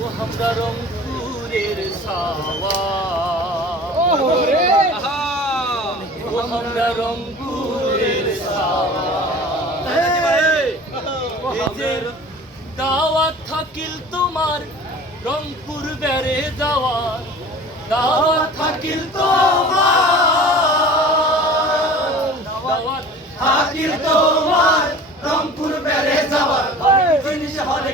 ও আমরা রংপুরের সাওয়া রংপুরের সাওয়া দাওয়াত থাকিল তোমার, রংপুর বেড়ে যাওয়ার। দাওয়াত থাকিল তোমার থাকিল তোমার, রংপুর বেড়ে যাওয়ার।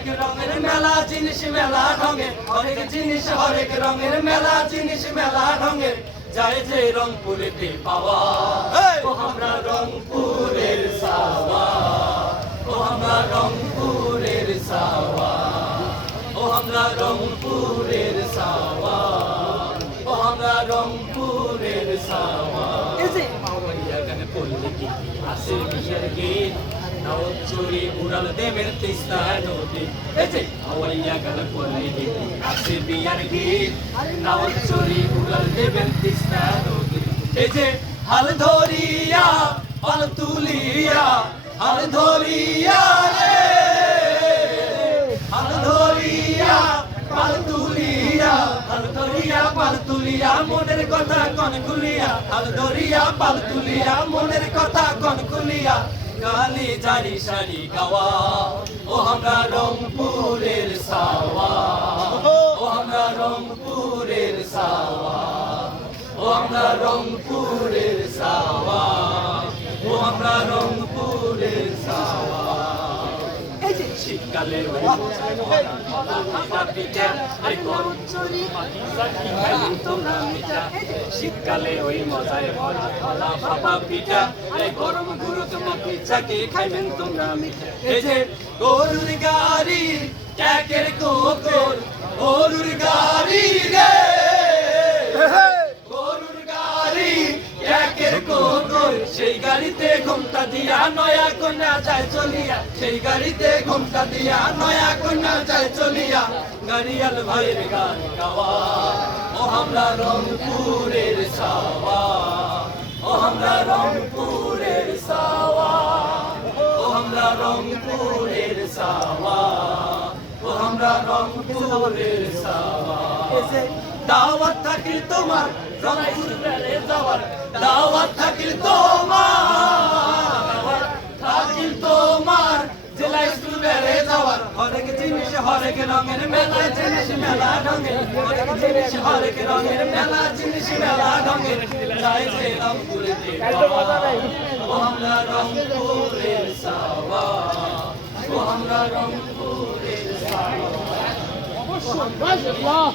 হরেক রঙের মেলা জিনিস মেলা ঢঙের হরেক জিনিস হরেক রঙের মেলা জিনিস মেলা ঢঙের যায় যে রংপুরেতে পাওয়া ও আমরা রংপুরের সাওয়া। ও আমরা রংপুরের সাওয়া। ও আমরা রংপুরের সাওয়া। ও আমরা রংপুরের সাওয়া। হাওয়াইয়া গানে পড়লে কি? বিয়ের গীত? নাও চুরি উড়াল দেবের তিস্তা নদী। এই যে, হাওয়াইয়া গানে পড়লে কি আসে বিয়ের গীত। নাও চুরি উড়াল দেবের তিস্তা নদী। এই যে, হাল ধরিয়া, পাল মনের কথা কন খুলিয়া। হাল ধরিয়া মনের কথা কন খুলিয়া। গালি জারি সারি গাওয়া। ও আমরা রংপুরের সাওয়া। ও আমরা রংপুরের সাওয়া। ও আমরা রংপুরের সাওয়া। ও আমরা রংপুরের সাওয়া। শীতকালে শীতকালে ওই মজায় ভরা ভাপা পিঠা গরম গুরু পিঠাকে খাইবেন তোমরা এই যে গরুর গাড়ি ক্যাকের কোকর, গরুর গাড়ি রে। গরুর গাড়ি একের কোকর, সেই গাড়িতে ঘুমটা দিয়া নয়া কন্যা যায় চলিয়া। সেই গাড়িতে ঘুমটা দিয়া নয়া কন্যা যায় চলিয়া। গাড়িয়াল ভাইয়ের গান গাওয়া, ও আমরা রংপুরের সাওয়া। ও আমরা রংপুরের রংপুরের সাওয়া ও আমরা রংপুরের সাওয়া। দাওয়াত থাকিল তোমার রংপুর যাওয়ার। দাওয়াত থাকিল তোমার থাকিল তোমার জেলা স্কুল বেড়ে যাওয়ার। হরেক জিনিস হরেক রঙের মেলা জিনিস মেলা ঢঙের। হরেক জিনিস হরেক রঙের মেলা জিনিস মেলা ঢঙের। যাই যে রংপুরে আমরা রংপুরের সাওয়া। ও আমরা রংপুরের সাওয়া